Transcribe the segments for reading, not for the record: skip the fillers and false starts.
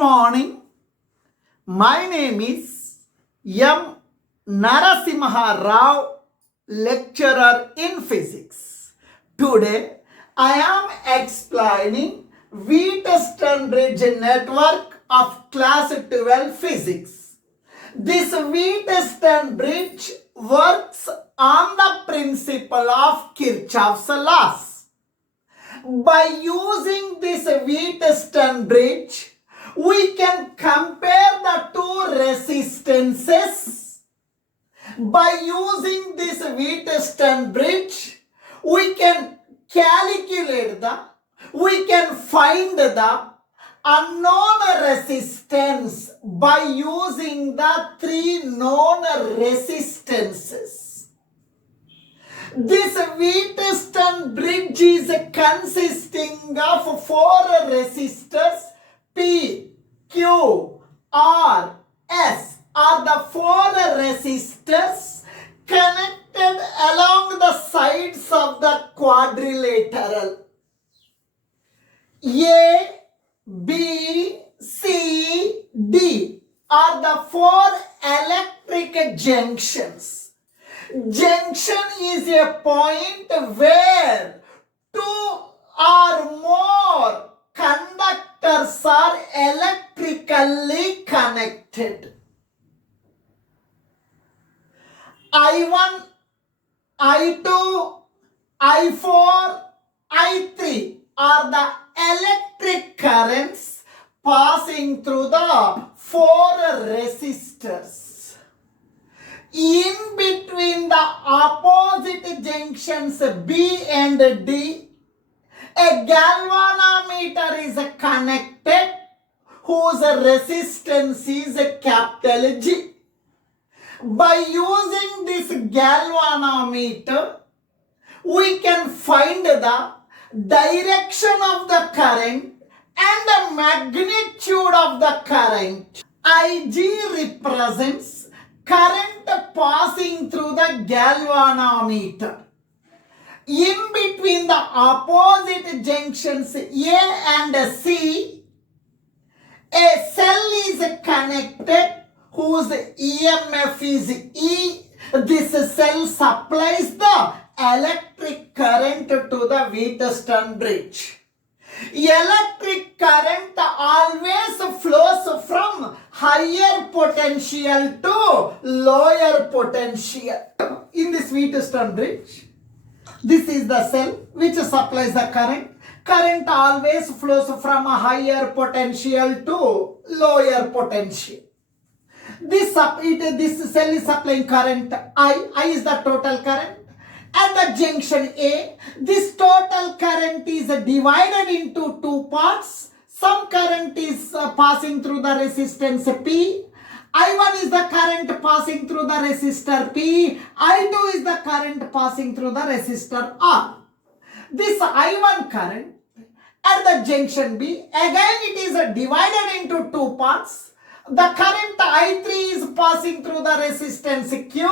morning. My name is M. Narasimha Rao, lecturer in physics. Today, I am explaining Wheatstone bridge network of class 12 physics. This Wheatstone bridge works on the principle of Kirchhoff's laws. By using this Wheatstone bridge, we can compare the two resistances. By using this Wheatstone bridge, we can find the unknown resistance by using the three known resistances. This Wheatstone bridge is consisting of four resistors. P, Q, R, S are the four resistors connected along the sides of the quadrilateral. A, B, C, D are the four electric junctions. Junction is a point where two or more conductors are electrically connected. I1, I2, I4, I3 are the electric currents passing through the four resistors. In between the opposite junctions B and D, a galvanometer is connected whose resistance is capital G. By using this galvanometer, we can find the direction of the current and the magnitude of the current. Ig represents current passing through the galvanometer. In between the opposite junctions A and C, a cell is connected whose EMF is E. This cell supplies the electric current to the Wheatstone bridge. Electric current always flows from higher potential to lower potential. In this Wheatstone bridge, this is the cell which supplies the current. Current always flows from a higher potential to lower potential. This cell is supplying current I is the total current. At the junction A, this total current is divided into two parts. Some current is passing through the resistance P. I1 is the current passing through the resistor P. I2 is the current passing through the resistor R. This I1 current at the junction B, again it is divided into two parts. The current I3 is passing through the resistance Q.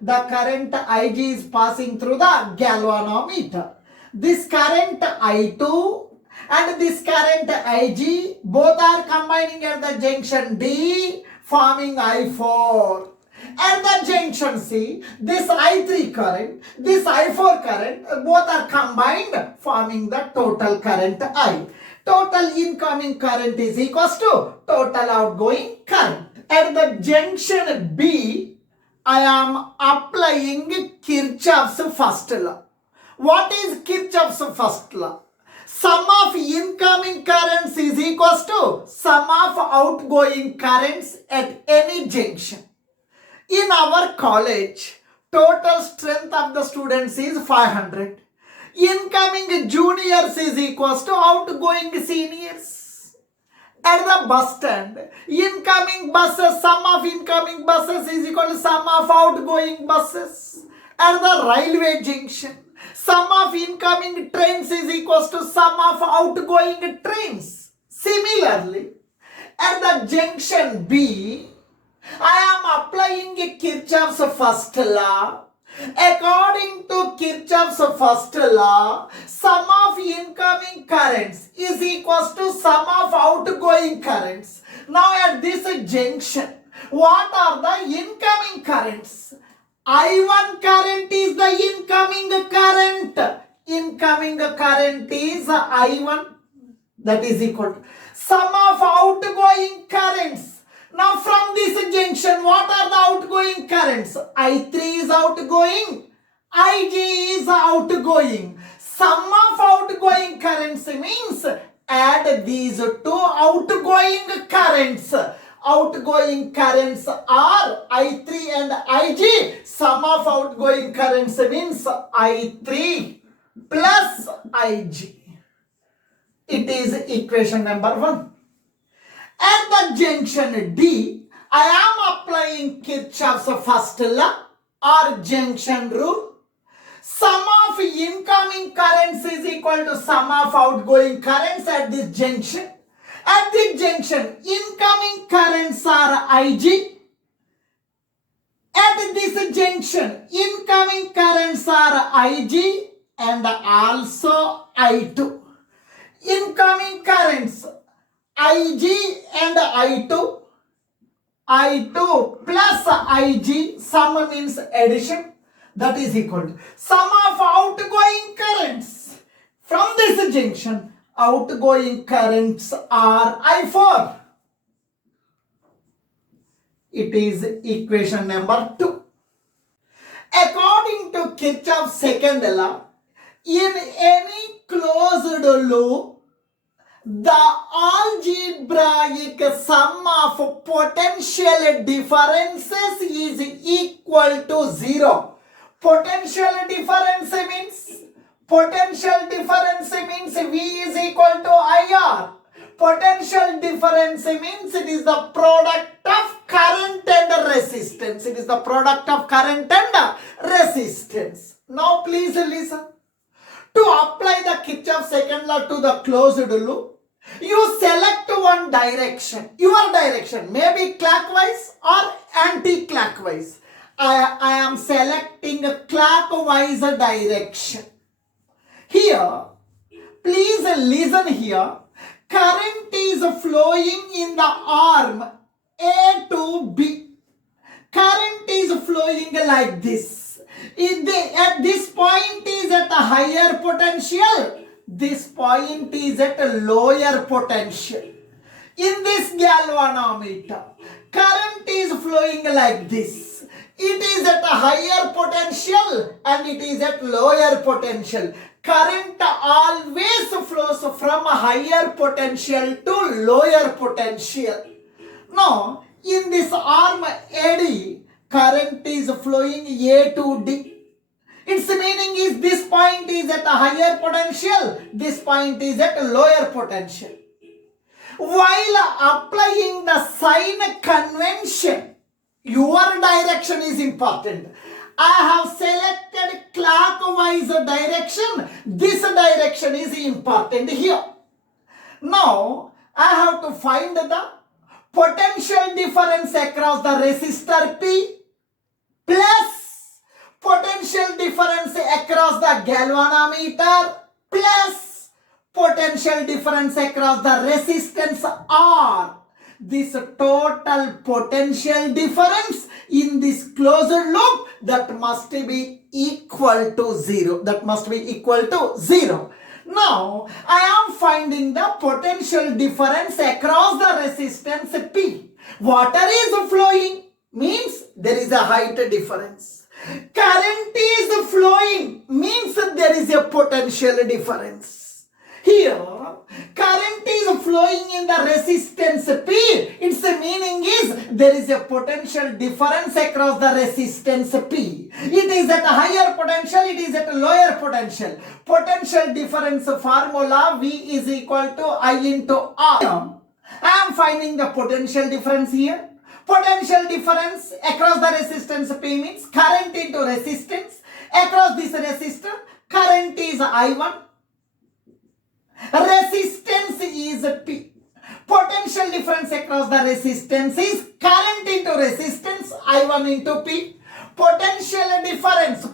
The current Ig is passing through the galvanometer. This current I2 and this current Ig both are combining at the junction D, forming I4. At the junction C, this I3 current, this I4 current, both are combined, forming the total current I. Total incoming current is equals to total outgoing current. At the junction B, I am applying Kirchhoff's first law. What is Kirchhoff's first law? Sum of incoming currents is equals to sum of outgoing currents at any junction. In our college, total strength of the students is 500. Incoming juniors is equals to outgoing seniors. At the bus stand, incoming buses, sum of incoming buses is equal to sum of outgoing buses. At the railway junction, sum of incoming trains is equals to sum of outgoing trains. Similarly, at the junction B, I am applying Kirchhoff's first law. According to Kirchhoff's first law, sum of incoming currents is equals to sum of outgoing currents. Now at this junction, what are the incoming currents? I1 current is the incoming current. Incoming current is I1, that is equal to sum of outgoing currents. Now from this junction, what are the outgoing currents? I3 is outgoing, Ig is outgoing. Sum of outgoing currents means add these two outgoing currents. Outgoing currents are I3 and Ig. Sum of outgoing currents means I3 plus Ig. It is equation number 1. At the junction D, I am applying Kirchhoff's first law or junction rule. Sum of incoming currents is equal to sum of outgoing currents at this junction. At this junction, incoming currents are Ig. At this junction, incoming currents are Ig and also I2. Incoming currents Ig and I2. I2 plus Ig, sum means addition, that is equal to sum of outgoing currents. From this junction, outgoing currents are I4. It is equation number 2. According to Kirchhoff's second law, in any closed loop, the algebraic sum of potential differences is equal to 0. Potential difference means V is equal to IR. Potential difference means it is the product of current and resistance. It is the product of current and resistance. Now please listen. To apply the Kirchhoff's second law to the closed loop, you select one direction, your direction, maybe clockwise or anti-clockwise. I am selecting a clockwise direction. Here, please listen here. Current is flowing in the arm A to B. Current is flowing like this. At this point is at a higher potential. This point is at a lower potential. In this galvanometer, current is flowing like this. It is at a higher potential and it is at lower potential. Current always flows from a higher potential to lower potential. Now, in this arm AD, current is flowing A to D. Its meaning is this point is at a higher potential, this point is at a lower potential. While applying the sign convention, your direction is important. I have selected clockwise direction. This direction is important here. Now, I have to find the potential difference across the resistor P plus potential difference across the galvanometer plus potential difference across the resistance R. This total potential difference in this closed loop that must be equal to 0. That must be equal to 0. Now, I am finding the potential difference across the resistance P. Water is flowing means there is a height difference. Current is flowing means there is a potential difference. Here, current is flowing in the resistance P. Its meaning is there is a potential difference across the resistance P. It is at a higher potential, it is at a lower potential. Potential difference formula V is equal to I into R. I am finding the potential difference here. Potential difference across the resistance P means current into resistance. Across this resistor, current is I1. Resistance is P. Potential difference across the resistance is current into resistance I1 into P. Potential difference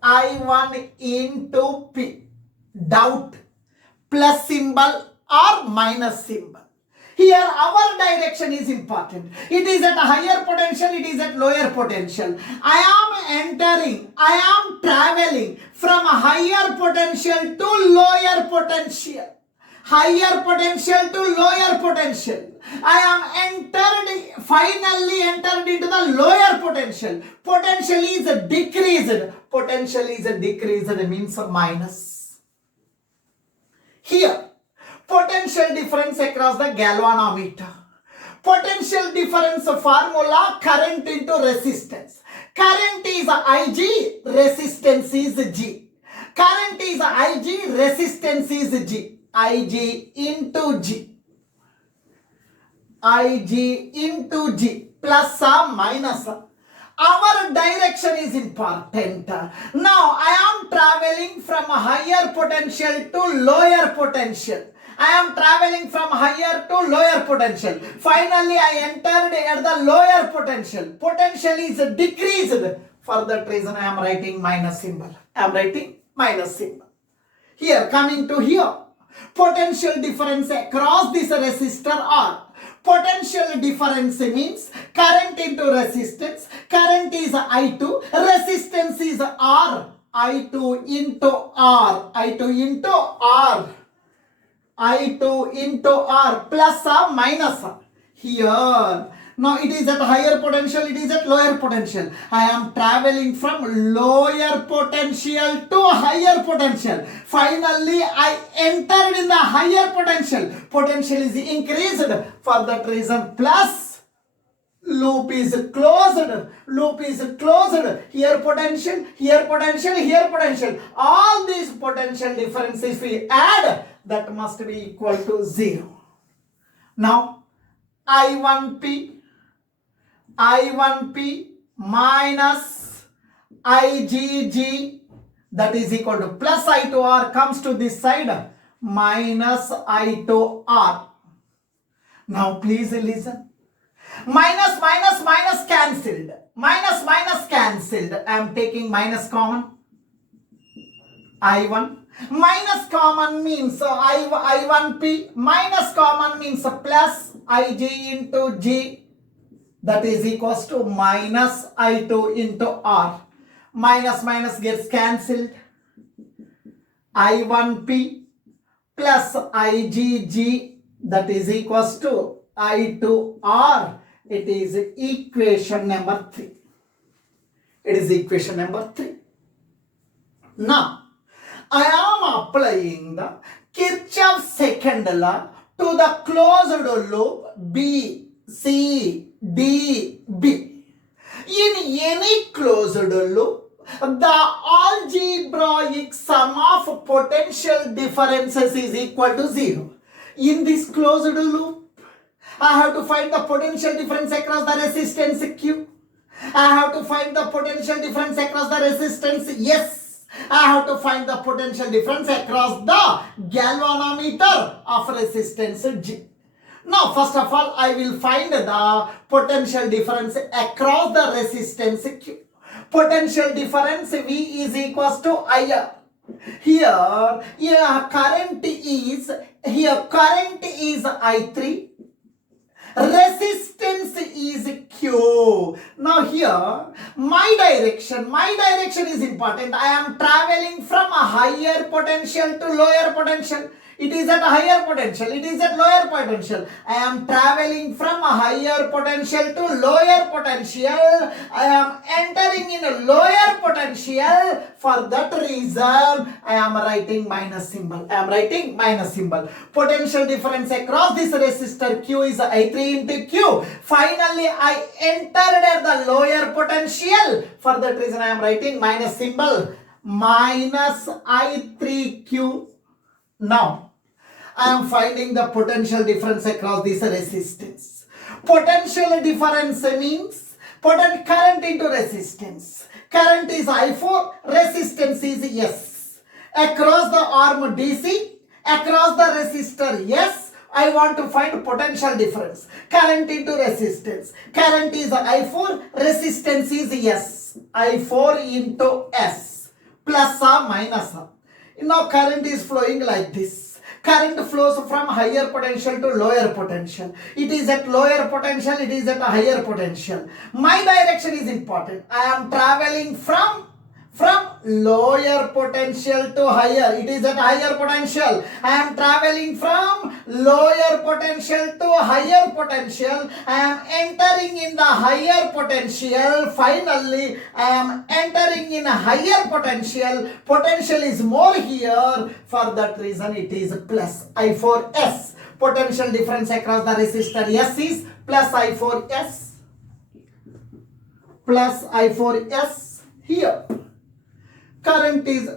I1 into P. Doubt. Plus symbol or minus symbol. Here our direction is important. It is at a higher potential, it is at lower potential. I am traveling from a higher potential to lower potential. Higher potential to lower potential. I am finally entered into the lower potential. Potential is decreased. Potential is decreased means minus. Here, potential difference across the galvanometer. Potential difference formula, current into resistance. Current is Ig, resistance is G. Current is Ig, resistance is G. Ig into G. Ig into G. Plus or minus. Our direction is important. Now I am traveling from a higher potential to lower potential. I am traveling from higher to lower potential. Finally, I entered at the lower potential. Potential is decreased. For that reason, I am writing minus symbol. I am writing minus symbol. Here, coming to here. Potential difference across this resistor R. Potential difference means current into resistance. Current is I2. Resistance is R. I2 into R. I2 into R. I2 into R plus or minus. Here. Now it is at higher potential, it is at lower potential. I am traveling from lower potential to higher potential. Finally, I entered in the higher potential. Potential is increased. For that reason, plus loop is closed. Loop is closed. Here potential, here potential, here potential. All these potential differences we add, that must be equal to 0. Now, I1P minus IgG, that is equal to plus I2R comes to this side, minus I2R. Now please listen. Minus cancelled. Minus cancelled. I am taking minus common. I1. Minus common means I1P. Minus common means plus Ig into G. That is equals to minus I2 into R. Minus gets cancelled. I1P plus IgG, that is equals to I2R. It is equation number 3. It is equation number 3. Now, I am applying the Kirchhoff's second law to the closed loop B, C, D, B. In any closed loop, the algebraic sum of potential differences is equal to 0. In this closed loop, I have to find the potential difference across the resistance Q. I have to find the potential difference across the resistance S. I have to find the potential difference across the galvanometer of resistance G. Now, first of all, I will find the potential difference across the resistance Q. Potential difference V is equals to IR. Here current is I3. Resistance is Q. Now here, my direction is important. I am traveling from a higher potential to lower potential. It is at a higher potential, it is at lower potential. I am traveling from a higher potential to lower potential. I am entering in a lower potential. For that reason, I am writing minus symbol. Potential difference across this resistor Q is I3 into Q. Finally, I entered at the lower potential. For that reason, I am writing minus symbol. Minus I3Q. Now, I am finding the potential difference across this resistance. Potential difference means current into resistance. Current is I4, resistance is S. Across the arm DC, across the resistor S, I want to find potential difference. Current into resistance. Current is I4, resistance is S. I4 into S. Plus or minus. Now current is flowing like this. current flows from higher potential to lower potential. It is at lower potential, it is at a higher potential. My direction is important. I am traveling from lower potential to higher. It is at higher potential. I am traveling from lower potential to higher potential. I am entering in the higher potential. Finally, I am entering in a higher potential. Potential is more here. For that reason, it is plus I4S. Potential difference across the resistor S is plus I4S. Plus I4S here. Current is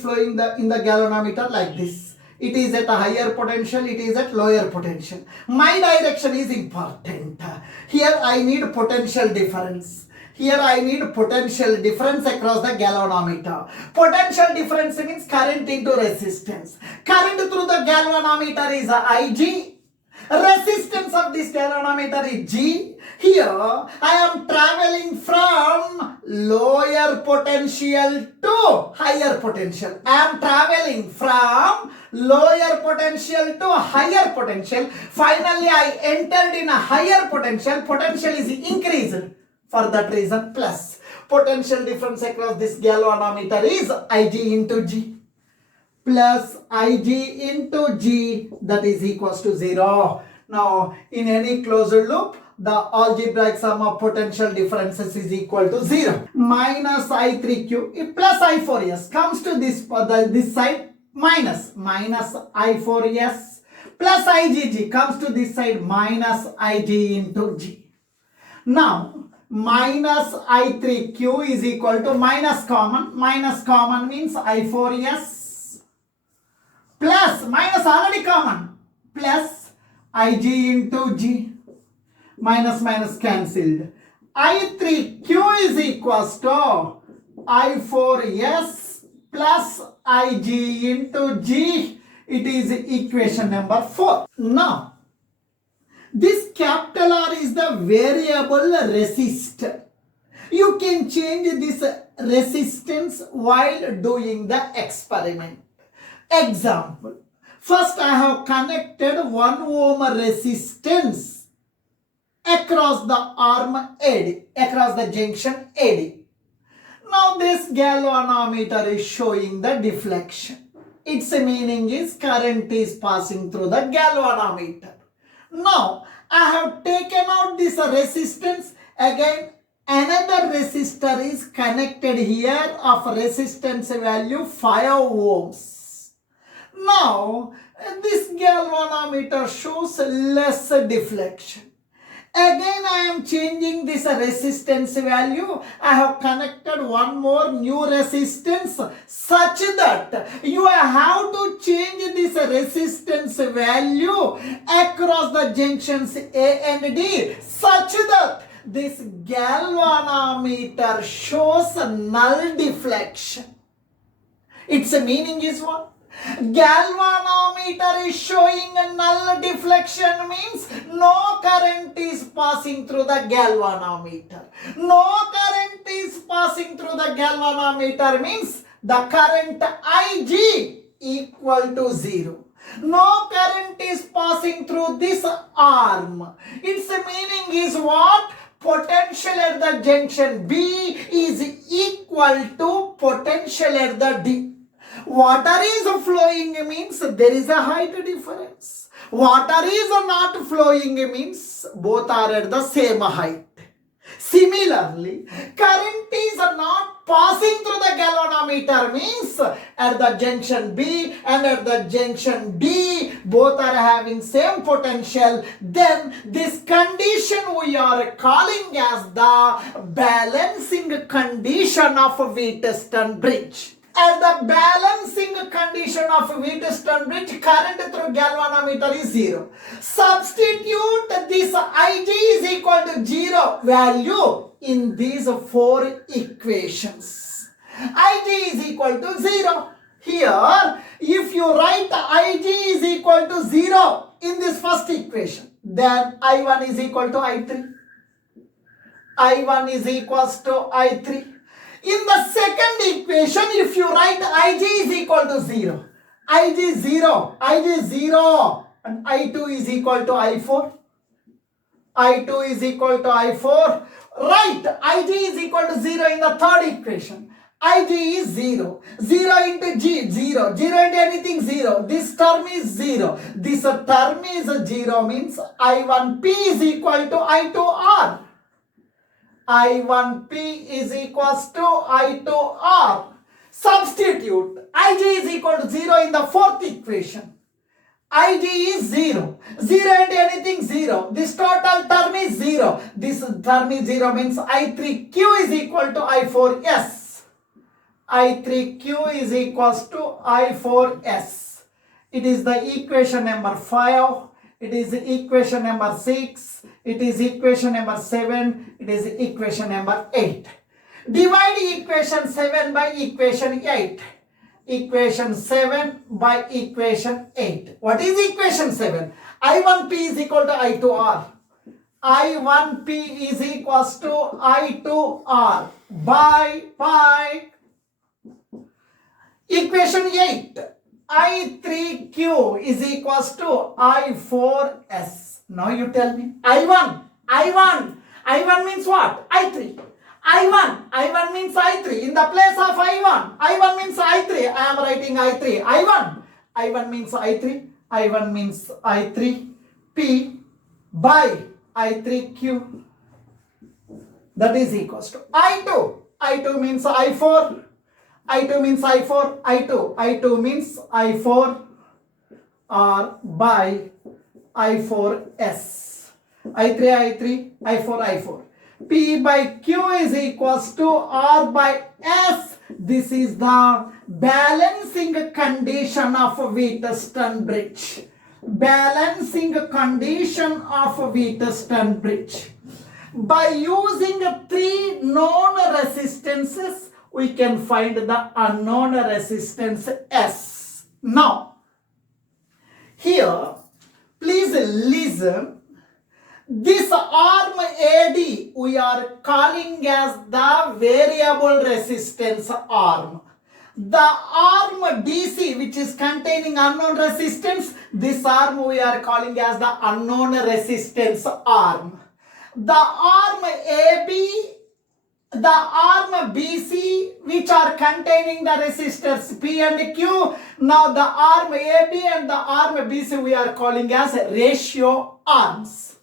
flowing in the galvanometer like this. It is at a higher potential, it is at lower potential. My direction is important. Here I need potential difference. Here I need potential difference across the galvanometer. Potential difference means current into resistance. Current through the galvanometer is Ig. Resistance of this galvanometer is G. Here I am traveling from lower potential to higher potential. I am traveling from lower potential to higher potential. Finally, I entered in a higher potential. Potential is increased. For that reason, plus. Potential difference across this galvanometer is Ig into G. Plus Ig into G, that is equals to 0. Now, in any closed loop, the algebraic sum of potential differences is equal to 0. Minus I3Q plus I4S comes to this side minus I4S plus IgG comes to this side minus Ig into G. Now, minus I3Q is equal to minus common means I4S plus minus already common plus Ig into G. Minus cancelled. I3Q is equals to I4S plus Ig into G. It is equation number 4. Now, this capital R is the variable resistor. You can change this resistance while doing the experiment. Example. First, I have connected 1 ohm resistance across the arm AD, across the junction AD. Now this galvanometer is showing the deflection. Its meaning is current is passing through the galvanometer. Now I have taken out this resistance. Again another resistor is connected here of resistance value 5 ohms. Now this galvanometer shows less deflection. Again I am changing this resistance value. I have connected one more new resistance such that you have to change this resistance value across the junctions A and D such that this galvanometer shows null deflection. Its meaning is what? Galvanometer is showing a null deflection means no current is passing through the galvanometer. No current is passing through the galvanometer means the current Ig equal to 0. No current is passing through this arm. Its meaning is what? Potential at the junction B is equal to potential at the D. Water is flowing means there is a height difference. Water is not flowing means both are at the same height. Similarly, current is not passing through the galvanometer means at the junction B and at the junction D both are having same potential. Then this condition we are calling as the balancing condition of Wheatstone bridge. At the balancing condition of Wheatstone bridge, current through galvanometer is 0. Substitute this Ig is equal to 0 value in these 4 equations. Ig is equal to 0. Here, if you write Ig is equal to 0 in this first equation, then I1 is equal to I3. I1 is equals to I3. In the second equation, if you write Ig is equal to 0, Ig 0, Ig 0, and I2 is equal to I4. I2 is equal to I4. Right, Ig is equal to 0 in the third equation. Ig is 0. 0 into G, 0. 0 into anything, 0. This term is 0. This term is 0 means I1P is equal to I2R. I1P is equals to I2R. Substitute. Ig is equal to 0 in the fourth equation. Ig is 0. 0 into anything, 0. This total term is 0. This term is 0 means I3Q is equal to I4S. I3Q is equals to I4S. It is the equation number 5. It is equation number 6. It is equation number 7. It is equation number 8. Divide equation 7 by equation 8. Equation 7 by equation 8. What is equation 7? I1P is equal to I2R. I1P is equals to I2R by equation 8. I3Q is equals to I4S. Now you tell me. I1 means what? I3. I1 means I3. In the place of I1 means I3. I am writing I3. I1 means I3. I1 means I3. P by I3Q. That is equals to I2. I2 means I4. I2 means I4. I2 means I4 R by I4S. I3, I4. P by Q is equals to R by S. This is the balancing condition of Wheatstone bridge. Balancing condition of Wheatstone bridge. By using 3 known resistances, we can find the unknown resistance S. Now, here, please listen. This arm AD we are calling as the variable resistance arm. The arm DC which is containing unknown resistance, this arm we are calling as the unknown resistance arm. The arm AB, the arm BC which are containing the resistors P and Q. Now the arm AB and the arm BC we are calling as ratio arms.